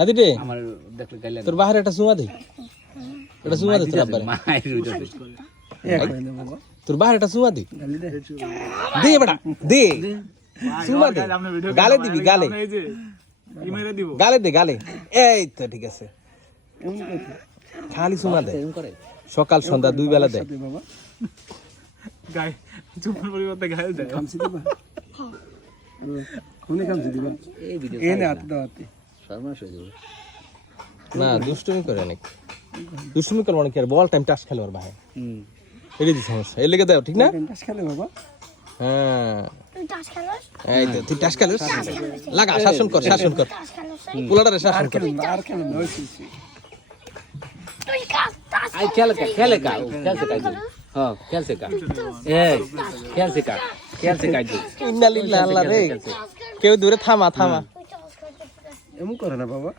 আদি রে আমার দেখলে গাইলে তোর বাহারে একটা চুমা দে, এটা চুমা দে তোর আব্বারে। তোর বাহারে একটা চুমা দে, দে বেটা দে, চুমা দে, গালে দিবি গালে, গালে দে গালে। এই তো ঠিক আছে, খালি চুমা দে, সকাল সন্ধ্যা 2 বেলা দে। গায় চুমার পরিবর্তে গায়ে দেয়। খামছি দিবা? কোনে খামছি দিবা? এই ভিডিও এনে হাতে দাওতে। সর্বনাশ হয়ে যাবে। না দুষ্টুমি করে অনেক, দুষ্টুমি করবো অনেক, আর বল টাইম টাচ খেলে ওর ভাই, এটাই তো সমস্যা। এর লেগে দাও ঠিক না? টাস খেলে বাবা। হ্যাঁ তুই টাস খেলোস? এই তো তুই টাচ খেলিস, লাগা শাসন কর, শাসন কর, টাস খেলোস? পোলাটারে শাসন কর। আর খেলে না ওই তুই টাস আই খেলছে কা হ্যাঁ খেলছে কা এই খেলছে কা ইন্নালিল্লাহ আল্লাহ রে, কেউ দূরে থামা থামা। তুই টাস খেলতে এমন করে না বাবা।